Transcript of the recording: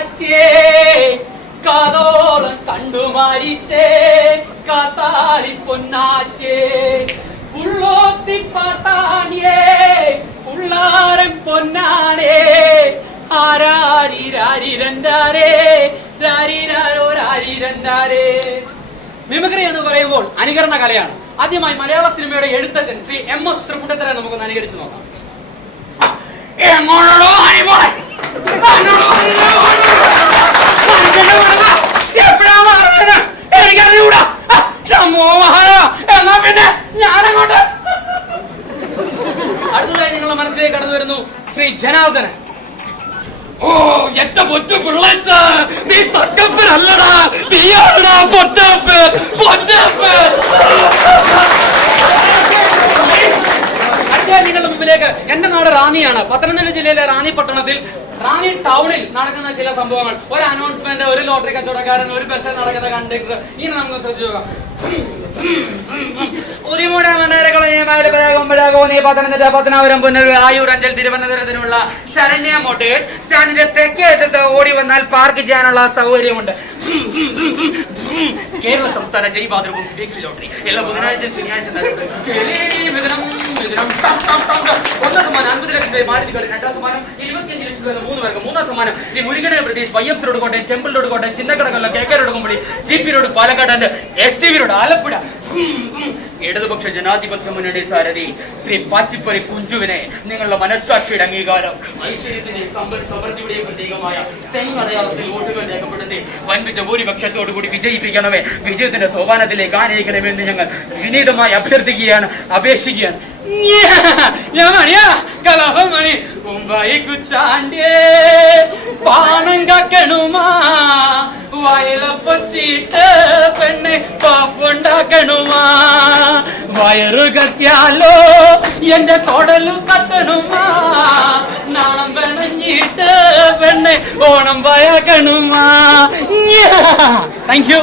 പൊന്നാച്ചേ കാതോളം കണ്ടുമാരിച്ചേ കാത്താളി പൊന്നാച്ചേ ഉള്ളോത്തി പാട്ടാണിയേ ഉള്ളാരം പൊന്നാനേ ആരാരിരാരിരണ്ടാരേ രാരിരാരോ രാരിരണ്ടാരേ. Mimicry എന്ന് പറയുമ്പോൾ അനുകരണ കലയാണ്. ആദ്യമായി മലയാള സിനിമയുടെ എഴുത്തച്ഛൻ ശ്രീ MS തൃപ്പുണിത്തരെ നമുക്കൊന്ന് അനുകരിച്ചു നോക്കാം. എനിക്കറിയൂടാ എന്നാ പിന്നെ ഞാനങ്ങോട്ട്. അടുത്തതായി നിങ്ങളുടെ മനസ്സിലേക്ക് കടന്നു വരുന്നു ശ്രീ ജനാർദ്ദനൻ. ഓ എന്റെ പൊറ്റു പിള്ളച്ച നീ തക്കപ്പനല്ലടാ, നീയാണടാ പൊറ്റപ്പ് പൊറ്റപ്പ്. അടുത്തതായി നിങ്ങളുടെ മുമ്പിലേക്ക് എന്റെ നാട് റാന്നിയാണ്. പത്തനംതിട്ട ജില്ലയിലെ റാന്നി പട്ടണത്തിൽ റാന്നി ടൗണിൽ നടക്കുന്ന ചില സംഭവങ്ങൾ. ഒരു അനൗൺസ്മെന്റ്, ഒരു ലോട്ടറി കച്ചവടക്കാരൻ, ഒരു ബസ്സിൽ നടക്കുന്ന കണ്ടക്ടർ. ഇനി നമുക്ക് ശ്രദ്ധിച്ചു നോക്കാം. പത്തനംതിട്ട, പത്തനാപുരം, പുനലൂർ, ആയൂർ, അഞ്ചൽ, തിരുവനന്തപുരത്തിനുള്ള ശരണ്യ മോട്ടോഴ്സ് സ്റ്റാൻഡിന്റെ തെക്കേ അറ്റത്ത് ഓടി വന്നാൽ പാർക്ക് ചെയ്യാനുള്ള സൗകര്യമുണ്ട്. കേരള സംസ്ഥാന ജൈവാതൃവും വീക്ക്ലി ലോട്ടറി എല്ലാ ബുധനാഴ്ച ശനിയാഴ്ച ഒന്നാം സമ്മാനം 50 ലക്ഷം രൂപ മാരുതികൾ, രണ്ടാം സമ്മാനം 25 ലക്ഷം രൂപ 3 പേർക്ക്, മൂന്നാം സമ്മാനം ശ്രീ മുരുകന പ്രദേശ്, YMC road Kottayam, temple road Kottayam, Chinnakada Kollam, KK road Kumbali, GP road Palakkad, STV road Alappuzha. ഇടതുപക്ഷ ജനാധിപത്യ മുന്നണി സാരഥി ശ്രീ പാച്ചിപ്പറി കുഞ്ചുവിനെ നിങ്ങളുടെ മനസ്സാക്ഷിയുടെ അംഗീകാരം ഐശ്വര്യത്തിന്റെയും സമ്പൽ സമൃദ്ധിയുടെയും പ്രതീകമായ തെങ്ങടയാളത്തിൽ വോട്ടുകൾ രേഖപ്പെടുത്തി വൻപിച്ച ഭൂരിപക്ഷത്തോടുകൂടി വിജയിപ്പിക്കണമേ, വിജയത്തിന്റെ സോപാനത്തിലേക്ക് ആനയിക്കണമെന്ന് ഞങ്ങൾ വിനീതമായി അഭ്യർത്ഥിക്കുകയാണ്, അപേക്ഷിക്കുകയാണ്. കലഹമണി മുംബൈ കുച്ചാണ്ടേ പാണം കാക്കണുമാ വയലപ്പച്ചീട്ട് പെണ്ണെ പാപ്പുണ്ടാക്കണുമാ വയറു കത്തിയാലോ എന്റെ കൊടലു കത്തണുമാ നാണം പിണഞ്ഞിട്ട് പെണ്ണെ ഓണം പയക്കണുമാ. Thank you.